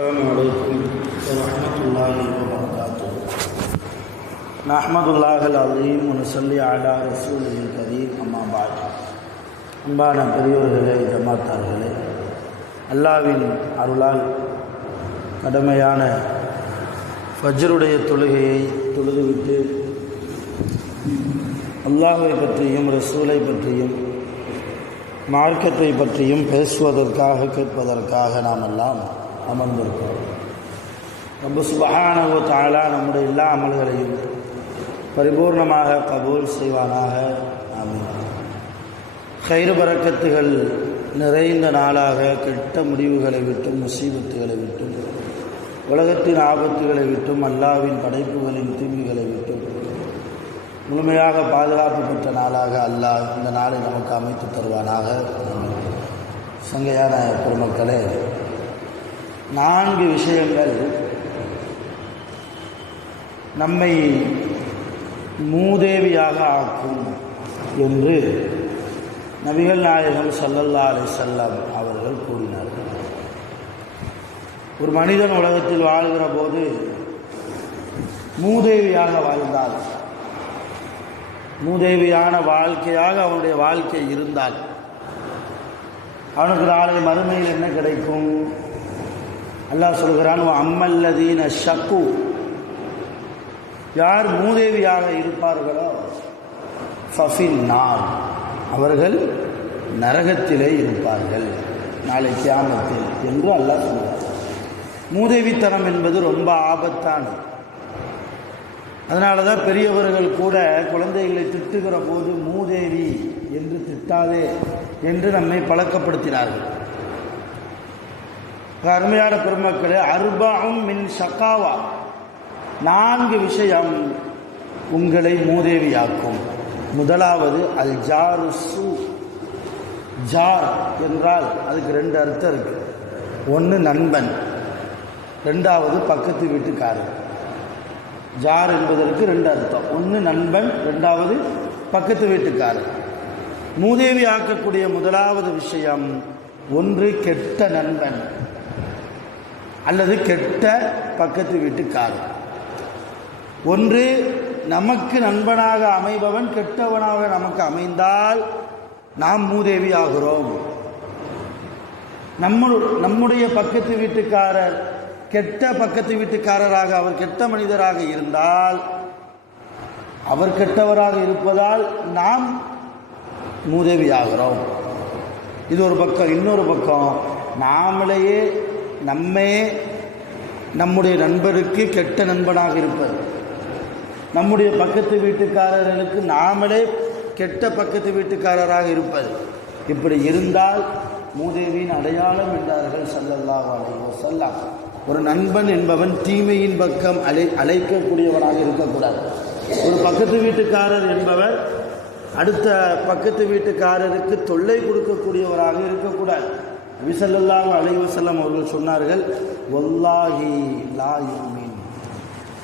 Assalamualaikum warahmatullahi wabarakatuh. Nahmadullahil azim wa nusalli ala rasulil kareem amma ba'd. அன்பான பெரியோர்களே, ஜமாத்தார்களே, அல்லாஹ்வின் அருளால் கடமையான ஃபஜ்ருடைய தொழுகையை தொழுதுவிட்டு அல்லாஹ்வை பற்றியும் ரசூலை பற்றியும் மார்க்கத்தை பற்றியும் பேசுவதற்காக கேட்பதற்காக நாம் எல்லாம் அமர்ந்திருக்கிறோம். ரப்பு சுப்ஹானஹு வ தஆலா நம்முடைய எல்லா அமல்களையும் பரிபூர்ணமாக கபூல் செய்வானாக. ஆமீன். கைரு பரக்கத்துகள் நிறைந்த நாளாக கெட்ட முடிவுகளை விட்டும், முசீபத்துகளை விட்டும், உலகத்தின் ஆபத்துகளை விட்டும், அல்லாஹ்வின் படைப்புகளின் தீமைகளை விட்டும் முழுமையாக பாதுகாப்பு பெற்ற நாளாக அல்லாஹ் இந்த நாளை நமக்கு அமைத்து தருவானாக. சங்கையான பெருமக்களே, 4 விஷயங்கள் நம்மை மூதேவியாக ஆக்கும் என்று நபிகள் நாயகம் ஸல்லல்லாஹு அலைஹி வஸல்லம் அவர்கள் கூறினார்கள். ஒரு மனிதன் உலகத்தில் வாழ்கிற போது மூதேவியாக வாழ்ந்தால், மூதேவியான வாழ்க்கையாக அவனுடைய வாழ்க்கை இருந்தால் அவனுக்கு நாளை மறுமையில் என்ன கிடைக்கும்? அல்லாஹ் சொல்கிறான், அம்மல்லதீன ஷக்கு, யார் மூதேவியாக இருப்பார்களோ ஃபஃபின் நார், அவர்கள் நரகத்திலே இருப்பார்கள் நாளை கியாமத்தில் என்று அல்லாஹ் சொல்கிறார். மூதேவித்தனம் என்பது ரொம்ப ஆபத்தானது. அதனால தான் பெரியவர்கள் கூட குழந்தைகளை திட்டுகிற போது மூதேவி என்று திட்டாதே என்று நம்மை பழக்கப்படுத்தினார்கள். அருமையான பெருமக்களே, அர்பஉம் மின் ஷகாவா, 4 விஷயம் உங்களை மூதேவியாக்கும். முதலாவது அல் ஜாரு சூ. ஜார் என்றால் அதுக்கு 2 அர்த்தம் இருக்கு. ஒன்று நண்பன், 2வது பக்கத்து வீட்டுக்காரர். ஜார் என்பதற்கு 2 அர்த்தம். ஒன்று நண்பன், 2வது பக்கத்து வீட்டுக்காரர். மூதேவி ஆக்கக்கூடிய முதலாவது விஷயம் ஒன்று கெட்ட நண்பன் அல்லது கெட்ட பக்கத்து வீட்டுக்காரர். ஒன்று நமக்கு நண்பனாக அமைபவன் கெட்டவனாக நமக்கு அமைந்தால் நாம் மூதேவி ஆகிறோம். நம்முடைய பக்கத்து வீட்டுக்காரர் கெட்ட பக்கத்து வீட்டுக்காரராக, அவர் கெட்ட மனிதராக இருந்தால், அவர் கெட்டவராக இருப்பதால் நாம் மூதேவி ஆகிறோம். இது ஒரு பக்கம். இன்னொரு பக்கம், நாமளையே நம்முடைய நண்பருக்கு கெட்ட நண்பனாக இருப்பது, நம்முடைய பக்கத்து வீட்டுக்காரர்களுக்கு நாமளே கெட்ட பக்கத்து வீட்டுக்காரராக இருப்பது. இப்படி இருந்தால் மூதேவியின் அடையாளம் என்றார்கள் ஸல்லல்லாஹு அலைஹி வஸல்லம். ஒரு நண்பன் என்பவன் தீமையின் பக்கம் அழைக்கக்கூடியவனாக இருக்கக்கூடாது. ஒரு பக்கத்து வீட்டுக்காரர் என்பவர் அடுத்த பக்கத்து வீட்டுக்காரருக்கு தொல்லை கொடுக்கக்கூடியவராக இருக்கக்கூடாது. நபி ஸல்லல்லாஹு அலைஹி வஸல்லம் அவர்கள் சொன்னார்கள், வல்லாஹி லா யுமின்,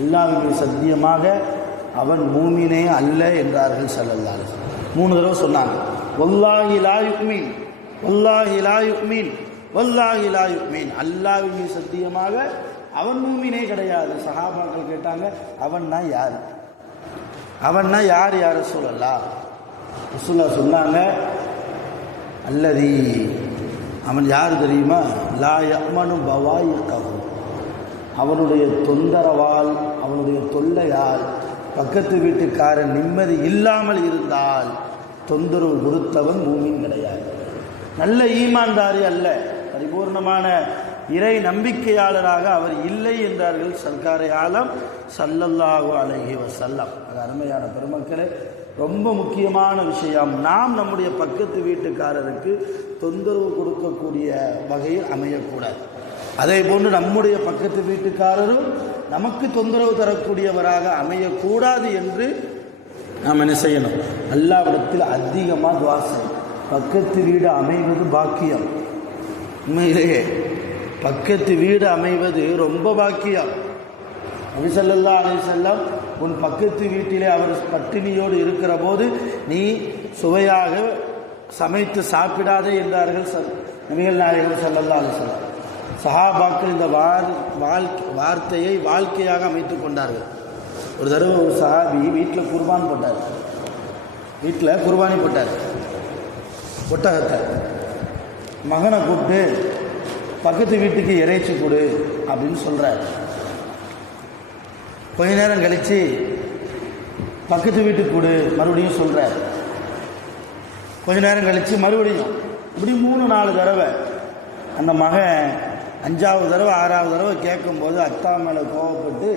அல்லாஹ்வின் சத்தியமாக அவன் மூமினே அல்ல என்றார்கள் ஸல்லல்லாஹு அலைஹி வஸல்லம். 3 தடவை சொன்னாங்க. வல்லாஹி லா யுமின், வல்லாஹி லா யுமின், வல்லாஹி லா யுமின், அல்லாஹ்வின் சத்தியமாக அவன் மூமினே கிடையாது. சஹாபாக்கள் கேட்டாங்க, அவன்னா யார்? அவன்னா யார் யார் ரசூலல்லாஹ்? ரசூலுல்லாஹ் சொன்னாங்க, அல்லதி, அவன் யார் தெரியுமா? லா யமனு பவாயிகஹு, அவனுடைய தொந்தரவால், அவனுடைய தொல்லையால் பக்கத்து வீட்டுக்காரன் நிம்மதி இல்லாமல் இருந்தால் தொந்தரவு கொடுத்தவன் மூமின் கிடையாது. நல்ல ஈமான்தாரி அல்ல, பரிபூர்ணமான இறை நம்பிக்கையாளராக அவர் இல்லை என்றார்கள் சர்க்காரை ஆலம் ஸல்லல்லாஹு அலைஹி வஸல்லம். அது அருமையான பெருமக்களே, ரொம்ப முக்கியமான விஷயம். நாம் நம்முடைய பக்கத்து வீட்டுக்காரருக்கு தொந்தரவு கொடுக்கக்கூடிய வகையில் அமையக்கூடாது. அதே போன்று நம்முடைய பக்கத்து வீட்டுக்காரரும் நமக்கு தொந்தரவு தரக்கூடியவராக அமையக்கூடாது என்று நாம் என்ன செய்யணும்? அல்லாஹ்விடத்தில் அதிகமாக துஆ செய்யணும். பக்கத்து வீடு அமைவது பாக்கியம். உண்மையிலேயே பக்கத்து வீடு அமைவது ரொம்ப பாக்கியம். நபி ஸல்லல்லாஹு அலைஹி வஸல்லம், உன் பக்கத்து வீட்டிலே அவர் பட்டினியோடு இருக்கிற போது நீ சுவையாக சமைத்து சாப்பிடாதே என்றார்கள் நபிகள் நாயகம் ஸல்லல்லாஹு அலைஹி வஸல்லம். சஹாபாக்கள் இந்த வார்த்தையை வாழ்க்கையாக அமைத்து கொண்டார்கள். ஒரு தடவை ஒரு சஹாபி வீட்டில் குர்பான் போட்டார். வீட்டில் குர்பானி போட்டார். ஒட்டகத்தை மகனை கூப்பிட்டு பக்கத்து வீட்டுக்கு இறைச்சி கொடு அப்படின்னு சொல்கிறார். கொஞ்ச நேரம் கழித்து பக்கத்து வீட்டுக்கு கொடு மறுபடியும் சொல்கிறார். கொஞ்ச நேரம் கழித்து மறுபடியும் இப்படி 3-4 தடவை. அந்த மகன் 5ஆவது தடவை 6ஆவது தடவை கேட்கும்போது அத்தா மேலே கோவப்பட்டு,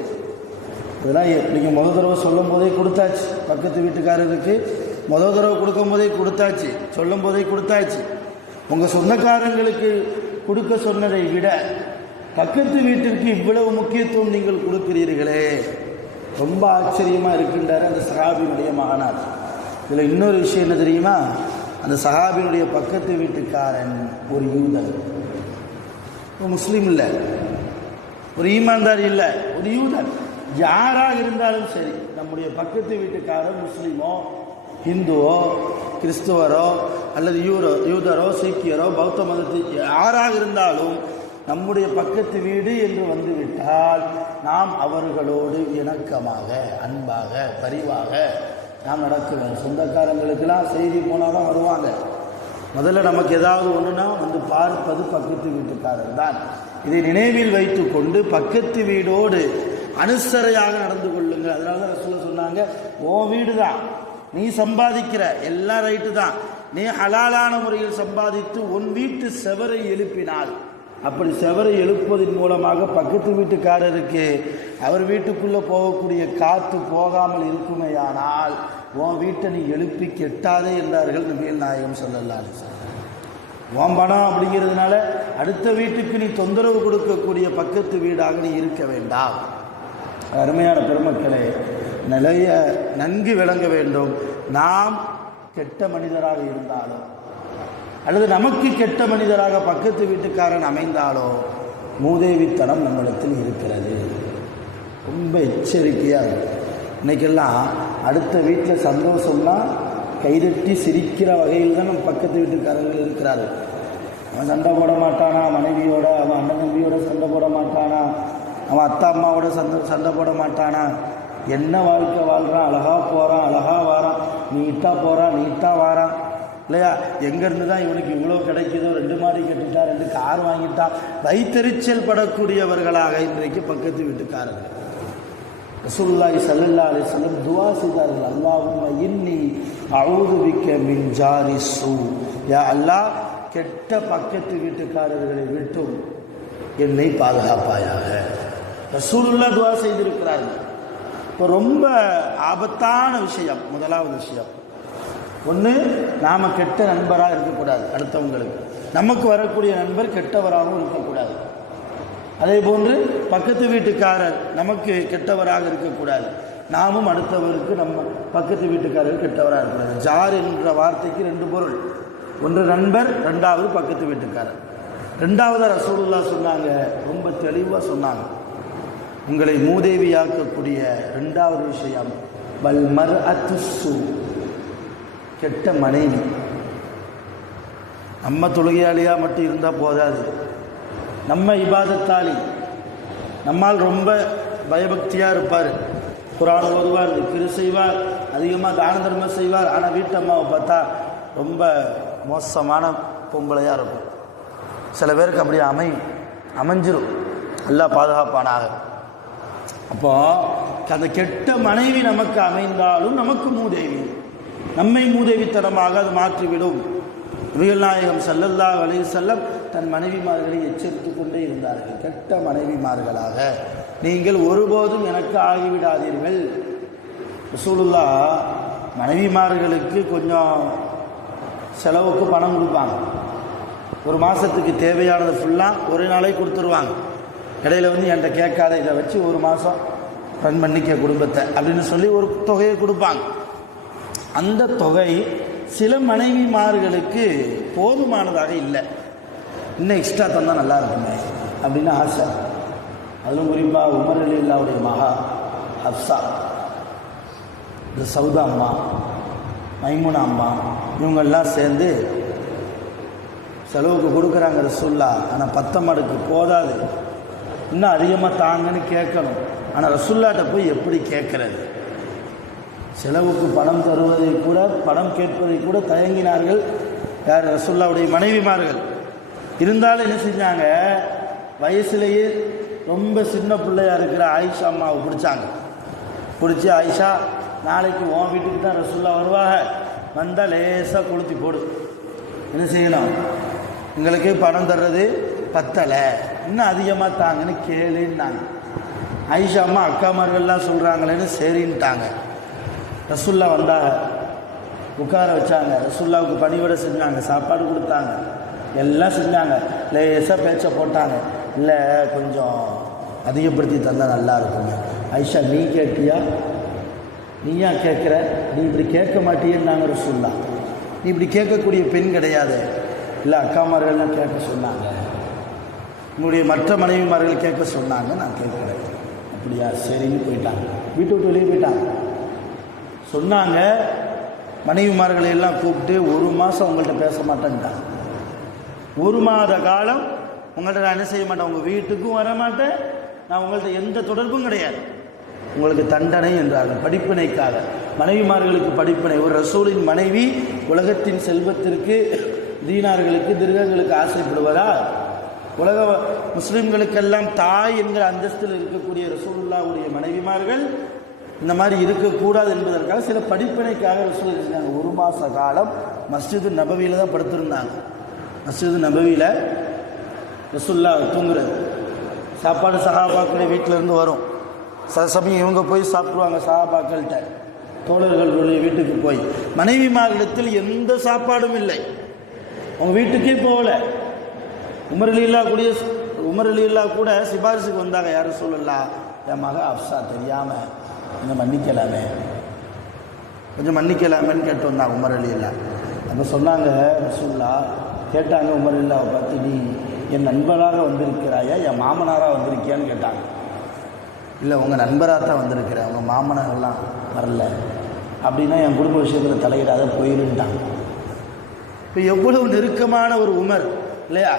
இதெல்லாம் நீங்கள் முதல் தடவை சொல்லும் போதே கொடுத்தாச்சு, பக்கத்து வீட்டுக்காரருக்கு முதல் தடவை கொடுக்கும் போதே கொடுத்தாச்சு, சொல்லும் போதே கொடுத்தாச்சு, உங்கள் சொந்தக்காரங்களுக்கு கொடுக்க சொன்னதை விட பக்கத்து வீட்டிற்கு இவ்வளவு முக்கியத்துவம் நீங்கள் கொடுக்கிறீர்களே, ரொம்ப ஆச்சரியமாக இருக்கின்றார் அந்த சஹாபியினுடைய மகனார். இதில் இன்னொரு விஷயம் என்ன தெரியுமா? அந்த சஹாபியினுடைய பக்கத்து வீட்டுக்காரன் ஒரு யூதன், ஒரு முஸ்லீம் இல்லை, ஒரு ஈமான்தாரி இல்லை, ஒரு யூதன். யாராக இருந்தாலும் சரி, நம்முடைய பக்கத்து வீட்டுக்காரர் முஸ்லீமோ ஹிந்துவோ கிறிஸ்துவரோ அல்லது யூதரோ சீக்கியரோ பௌத்த மதத்தை யாராக இருந்தாலும் நம்முடைய பக்கத்து வீடு என்று வந்துவிட்டால் நாம் அவர்களோடு இணக்கமாக அன்பாக பரிவாக நாம் நடக்க வேண்டும். சொந்தக்காரங்களுக்கெல்லாம் செய்தி போனால் தான் வருவாங்க. முதல்ல நமக்கு ஏதாவது ஒன்றுனா வந்து பார்ப்பது பக்கத்து வீட்டுக்காரர் தான். இதை நினைவில் வைத்து கொண்டு பக்கத்து வீடோடு அனுசரையாக நடந்து கொள்ளுங்க. அதனால தான் ரசூல் சொன்னாங்க, உன் வீடு தான், நீ சம்பாதிக்கிற எல்லாம் ரைட்டு தான், நீ ஹலாலான முறையில் சம்பாதித்து உன் வீட்டு செவரை எழுப்பினால், அப்படி செவரை எழுப்புவதன் மூலமாக பக்கத்து வீட்டுக்காரருக்கு அவர் வீட்டுக்குள்ளே போகக்கூடிய காற்று போகாமல் இருக்குமேயானால் உன் வீட்டை நீ எழுப்பி கெட்டாதே என்றார்கள் நபிகள் நாயகம் ஸல்லல்லாஹு அலைஹி வஸல்லம். உன் பணம் அப்படிங்கிறதுனால அடுத்த வீட்டுக்கு நீ தொந்தரவு கொடுக்கக்கூடிய பக்கத்து வீடாக நீ இருக்க வேண்டாம். அருமையான பெருமக்களே, நிலைய நன்கு விளங்க வேண்டும். நாம் கெட்ட மனிதராக இருந்தாலோ அல்லது நமக்கு கெட்ட மனிதராக பக்கத்து வீட்டுக்காரன் அமைந்தாலோ மூதேவித்தனம் நம்மிடத்தில் இருக்கிறது. ரொம்ப எச்சரிக்கையாக இருக்கும். இன்றைக்கெல்லாம் அடுத்த வீட்டில் சந்தோஷம்னா கைதட்டி சிரிக்கிற வகையில் தான் நம்ம பக்கத்து வீட்டுக்காரர்கள் இருக்கிறார்கள். அவன் சண்டை போட மாட்டானா மனைவியோட, அவன் அண்ணன் தம்பியோட சண்டை போட மாட்டானா, அவன் அத்தா அம்மாவோட சண்டை போட மாட்டானா, என்ன வாழ்க்கை வாழ்கிறான், அழகாக போகிறான் அழகாக வாரான், நீட்டாக போகிறான் நீட்டாக வாரான் இல்லையா? எங்கேருந்து தான் இவனுக்கு இவ்வளோ கிடைக்குதோ, 2 மாடி கட்டிட்டா, 2 கார் வாங்கிட்டா, வைத்தறிச்சல் படக்கூடியவர்களாக இன்றைக்கு பக்கத்து வீட்டுக்காரர்கள். ரசூலுல்லாஹி ஸல்லல்லாஹு அலைஹி வஸல்லம் துஆ செய்தார்கள், அல்லாஹும்ம இன்னி அஊது பிக்க மின் ஜாரி ஸூ, யா அல்லாஹ் கெட்ட பக்கத்து வீட்டுக்காரர்களை விட்டும் என்னை பாதுகாப்பாயாக. ரசூலுல்லாஹ் துஆ செய்திருக்கிறார்கள். இப்போ ரொம்ப ஆபத்தான விஷயம். முதலாவது விஷயம், ஒன்று, நாம் கெட்ட நண்பராக இருக்கக்கூடாது. அடுத்தவங்களுக்கு நமக்கு வரக்கூடிய நண்பர் கெட்டவராகவும் இருக்கக்கூடாது. அதே போன்று பக்கத்து வீட்டுக்காரர் நமக்கு கெட்டவராக இருக்கக்கூடாது. நாமும் அடுத்தவருக்கு நம்ம பக்கத்து வீட்டுக்காரர் கெட்டவராக இருக்கக்கூடாது. ஜார் என்ற வார்த்தைக்கு 2 பொருள். ஒன்று நண்பர், 2வது பக்கத்து வீட்டுக்காரர். 2வது ரசூலுல்லாஹ் சொன்னாங்க, ரொம்ப தெளிவாக சொன்னாங்க, உங்களை மூதேவியாக்கக்கூடிய 2வது விஷயம் வல் மர்அத்து ஸூ, கெட்ட மனைவி. நம்ம தொழுகையாளியாக மட்டும் இருந்தால் போதாது, நம்ம இபாதத்தாளி, நம்மால் ரொம்ப பயபக்தியாக இருப்பார், குர்ஆன் ஓதுவார், திக்ரு செய்வார், அதிகமாக தான தர்மம் செய்வார். ஆனால் வீட்டு அம்மாவை பார்த்தா ரொம்ப மோசமான பொம்பளையாக இருக்கும். சில பேருக்கு அப்படி அமைஞ்சிரும். நல்லா பாதுகாப்பானாக. அப்போது அந்த கெட்ட மனைவி நமக்கு அமைந்தாலும் நமக்கு மூதேவி, நம்மை மூதேவித்தனமாக அது மாற்றிவிடும். நபிகள் நாயகம் ஸல்லல்லாஹு அலைஹி வஸல்லம் தன் மனைவிமார்களை எச்சரித்து கொண்டே இருந்தார்கள், கெட்ட மனைவிமார்களாக நீங்கள் ஒருபோதும் எனக்கு ஆகிவிடாதீர்கள். ரசூலுல்லாஹ் மனைவிமார்களுக்கு கொஞ்சம் செலவுக்கு பணம் கொடுப்பாங்க. ஒரு மாதத்துக்கு தேவையானது ஃபுல்லாக ஒரு நாளைக்கு கொடுத்துருவாங்க. இடையில வந்து என்கிட்ட கேட்காத, இதை வச்சு ஒரு மாதம் ரன் பண்ணிக்க குடும்பத்தை அப்படின்னு சொல்லி ஒரு தொகையை கொடுப்பாங்க. அந்த தொகை சில மனைவிமார்களுக்கு போதுமானதாக இல்லை. இன்னும் எக்ஸ்ட்ரா தந்தால் நல்லா இருக்குமே அப்படின்னு ஆசை. அதிலும் குறிப்பாக உமர் ரலியல்லாஹுடைய மகா ஹப்ஸா, இந்த சௌதா அம்மா, மைமுனா அம்மா, இவங்கெல்லாம் சேர்ந்து செலவுக்கு கொடுக்குறாங்க ரசூல்லா, ஆனால் 10 மடங்கு போதாது, இன்னும் அதிகமாக தாங்கன்னு கேட்கணும். ஆனால் ரசூல்லாட்ட போய் எப்படி கேட்குறது? செலவுக்கு பணம் தருவதை கூட, பணம் கேட்பதை கூட தயங்கினார்கள் யார்? ரசூல்லாவுடைய மனைவிமார்கள். இருந்தாலும் என்ன செஞ்சாங்க, வயசுலேயே ரொம்ப சின்ன பிள்ளையாக இருக்கிற ஆயிஷா அம்மாவை பிடிச்சாங்க. பிடிச்சி, ஆயிஷா நாளைக்கு உன் வீட்டுக்கு தான் ரசூல்லா வருவாங்க, வந்தால் லேசாக கொளுத்தி போடு, என்ன செய்யணும், எங்களுக்கு பணம் தர்றது பத்தலை, இன்னும் அதிகமாக தாங்கன்னு கேளுன்னாங்க. ஆயிஷா அம்மா அக்காமார்கள்லாம் சொல்கிறாங்களேன்னு சரின்ட்டாங்க. ரசூல்லா வந்தாங்க, உட்கார வச்சாங்க, ரசூல்லாவுக்கு பணிவிட செஞ்சாங்க, சாப்பாடு கொடுத்தாங்க, எல்லாம் செஞ்சாங்க. லேசாக பேச்சை போட்டாங்க, இல்லை கொஞ்சம் அதிகப்படுத்தி தந்தால் நல்லா இருக்குங்க. ஆயிஷா நீ கேட்டியா, நீயா கேட்குற, நீ இப்படி கேட்க மாட்டியேன்னாங்க ரசூல்லா. நீ இப்படி கேட்கக்கூடிய பெண் கிடையாது. இல்லை அக்காமார்கள்லாம் கேட்க சொன்னாங்க, உங்களுடைய மற்ற மனைவிமார்கள் கேட்க சொன்னாங்க, நான் கேட்குறேன். அப்படியா, சரின்னு போயிட்டாங்க, வீட்டை விட்டு வெளியே போயிட்டாங்க. சொன்னாங்க, மனைவிமார்களை எல்லாம் கூப்பிட்டு 1 மாதம் உங்கள்கிட்ட பேச மாட்டேன்ட்டாங்க. 1 மாத காலம் உங்கள்கிட்ட நான் என்ன செய்ய மாட்டேன், உங்கள் வீட்டுக்கும் வர மாட்டேன், நான் உங்கள்கிட்ட எந்த தொடர்பும் கிடையாது. உங்களுக்கு தண்டனை என்றார்கள், படிப்பினைக்காக. மனைவிமார்களுக்கு படிப்பினை. ஒரு ரசூலின் மனைவி உலகத்தின் செல்வத்திற்கு, தீனார்களுக்கு, திர்கங்களுக்கு ஆசைப்படுவதா? உலக முஸ்லிம்களுக்கெல்லாம் தாய் என்கிற அந்தஸ்தில் இருக்கக்கூடிய ரசூலுல்லாவுடைய மனைவிமார்கள் இந்த மாதிரி இருக்கக்கூடாது என்பதற்காக சில படிப்பினைக்காக ரசூல் செஞ்சாங்க. 1 மாத காலம் மஸ்ஜிது நபவியில் தான் படுத்திருந்தாங்க. மஸ்ஜிது நபவியில் ரசூல்லா தூங்குறது, சாப்பாடு சஹாபாக்களுடைய வீட்டிலேருந்து வரும். சில சமயம் இவங்க போய் சாப்பிடுவாங்க சஹாபாக்கள்கிட்ட, தோழர்களுடைய வீட்டுக்கு போய். மனைவிமார்களிடத்தில் எந்த சாப்பாடும் இல்லை, அவங்க வீட்டுக்கே போகல. உமர் அலில்லா கூட சிபாரிசுக்கு வந்தாங்க, யாரும் சொல்லலாம், என் மக அப்சா தெரியாமல் கொஞ்சம் மன்னிக்கலாமேன்னு கேட்டு வந்தாங்க உமர் அலில்லா. அப்போ சொன்னாங்க ரசூல்லா, கேட்டாங்க உமர் அலில்லாவை பார்த்து, நீ என் நண்பராக வந்திருக்கிறாயா, என் மாமனாராக வந்திருக்கியான்னு கேட்டாங்க. இல்லை, உங்கள் நண்பராக தான் வந்திருக்கிறேன், உங்கள் மாமனாரெல்லாம் வரல, அப்படின்னா என் குடும்ப விஷயத்தில் தலையிடாத போயிருந்தாங்க. இப்போ எவ்வளவு நெருக்கமான ஒரு உமர் இல்லையா?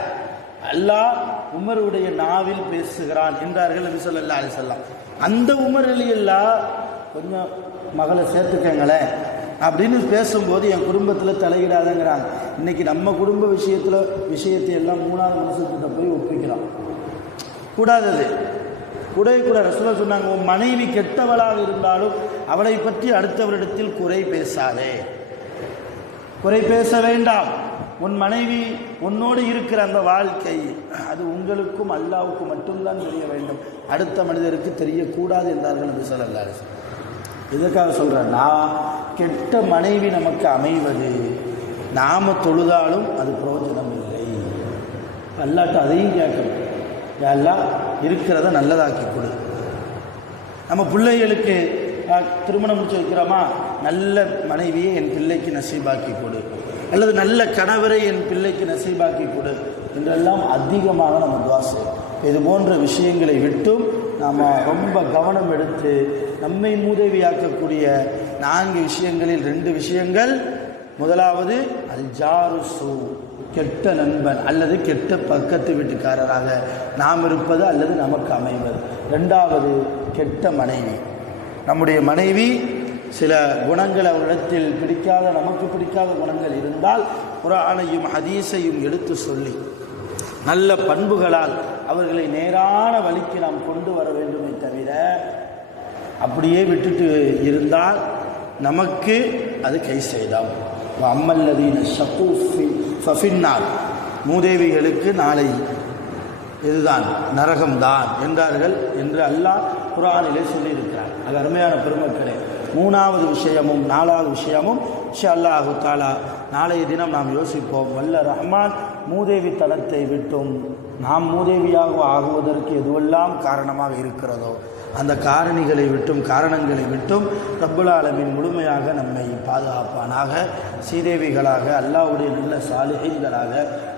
அல்லாஹ் உமருடைய நாவில் பேசுகிறான் என்றார்கள் நபி ஸல்லல்லாஹு அலைஹி வஸல்லம். அந்த உமர் அலியல்லாஹ் கொஞ்சம் மகளை சேர்த்துக்கங்களேன் அப்படின்னு பேசும்போது என் குடும்பத்தில் தலையிடாதங்கிறாங்க. இன்றைக்கி நம்ம குடும்ப விஷயத்தை எல்லாம் 3ஆவது மனுஷத்துக்கிட்ட போய் ஒப்பிக்கிறோம். கூடாதது கூட ரசூலுல்லாஹ் சொன்னாங்க, உன் மனைவி கெட்டவளாக இருந்தாலும் அவளை பற்றி அடுத்தவரிடத்தில் குறை பேசாதே, குறை பேச வேண்டாம். உன் மனைவி உன்னோடு இருக்கிற அந்த வாழ்க்கை அது உங்களுக்கும் அல்லாஹ்வுக்கும் மட்டும்தான் தெரிய வேண்டும், அடுத்த மனிதருக்கு தெரியக்கூடாது என்றார்கள் நபி ஸல்லல்லாஹு அலைஹி வஸல்லம். எதற்காக சொல்கிறேன்னா, கெட்ட மனைவி நமக்கு அமைவது நாம் தொழுதாலும் அது பிரயோஜனம் இல்லை. அல்லாஹ்ட்ட அதையும் கேட்கணும், எல்லாம் இருக்கிறத நல்லதாக்கி கொடு. நம்ம பிள்ளைகளுக்கு திருமணம் முடிச்சு வைக்கிறோமா, நல்ல மனைவியை என் பிள்ளைக்கு நசீபாக்கி கொடு, அல்லது நல்ல கணவரை என் பிள்ளைக்கு நசீபாக்கி கொடு என்றெல்லாம் அதிகமாக நம்ம துஆ செய்வோம். இது போன்ற விஷயங்களை விட்டும் நாம் ரொம்ப கவனம் எடுத்து நம்மை மூதேவியாக்கக்கூடிய 4 விஷயங்களில் 2 விஷயங்கள். முதலாவது அல் ஜாருசு, கெட்ட நண்பன் அல்லது கெட்ட பக்கத்து வீட்டுக்காரராக நாம் இருப்பது அல்லது நமக்கு அமைவது. 2வது கெட்ட மனைவி. நம்முடைய மனைவி சில குணங்கள் அவரிடத்தில் பிடிக்காத, நமக்கு பிடிக்காத குணங்கள் இருந்தால் குர்ஆனையும் ஹதீஸையும் எடுத்து சொல்லி நல்ல பண்புகளால் அவர்களை நேரான வழிக்கு நாம் கொண்டு வர வேண்டுமே தவிர அப்படியே விட்டுட்டு இருந்தால் நமக்கு அது கை செய்தாம். அம்மல்லதீன ஷக்கூ ஃபஃபின்னார், மூதேவிகளுக்கு நாளை இதுதான் நரகம்தான் என்றார்கள் என்று அல்லாஹ் குர்ஆனிலே சொல்லியிருக்கிறார். அது அருமையான பெருமக்களே, 3வது விஷயமும் 4வது விஷயமும் இன்ஷா அல்லாஹு தஆலா நாளைய தினம் நாம் யோசிப்போம். வல்ல ரஹ்மான் மூதேவித்தனத்தை விட்டும் நாம் மூதேவியாக ஆகுவதற்கு எதுவெல்லாம் காரணமாக இருக்கிறதோ அந்த காரணங்களை விட்டும் ரப்புல் ஆலமீன் முழுமையாக நம்மை பாதுகாப்பானாக. சீதேவிகளாக, அல்லாஹ்வுடைய நல்ல சாலிஹீன்களாக,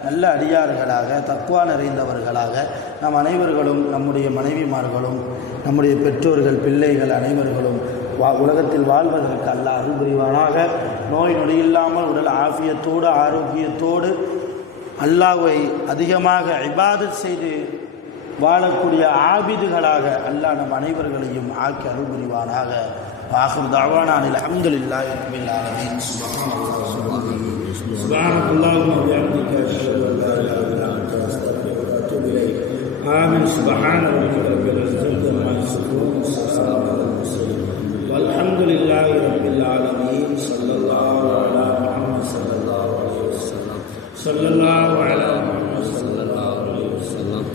நல்ல அடியார்களாக, தக்வா நிறைந்தவர்களாக நம் அனைவர்களும், நம்முடைய மனைவிமார்களும், நம்முடைய பெற்றோர்கள், பிள்ளைகள் அனைவர்களும் உலகத்தில் வாழ்வதற்கு அல்லாஹ் அருள் புரிவானாக. நோய் நொடி இல்லாமல் உடல் ஆஃபியத்தோடு ஆரோக்கியத்தோடு அல்லாஹ்வை அதிகமாக இபாதத் செய்து வாழக்கூடிய ஆபிதுகளாக அல்லாஹ் நம் அனைவர்களையும் ஆக்கி அருள் புரிவானாக. ஆகிர் தஅவானா அல்ஹம்துலில்லாஹி ரப்பில் ஆலமீன். சுப்ஹானல்லாஹி வ பிஹம்திஹி அஷ்ஹது அன் லா இலாஹா இல்லா அன்த அஸ்தக்ஃபிருக வ அத்தூபு இலைக். ஆமீன். சுப்ஹான ரப்பிக ரப்பில் இஸ்ஸத்தி அம்மா யசிஃபூன் வ ஸலாமுன் அலல் முர்ஸலீன் வல்ஹம்துலில்லாஹி ரப்பில் ஆலமீன். ஸல்லல்லாஹு அலா முஹம்மத் ஸல்லல்லாஹு அலைஹி வஸல்லம். ஸல்லல்லாஹு அலா முஹம்மத் ஸல்லல்லாஹு அலைஹி வஸல்லம்.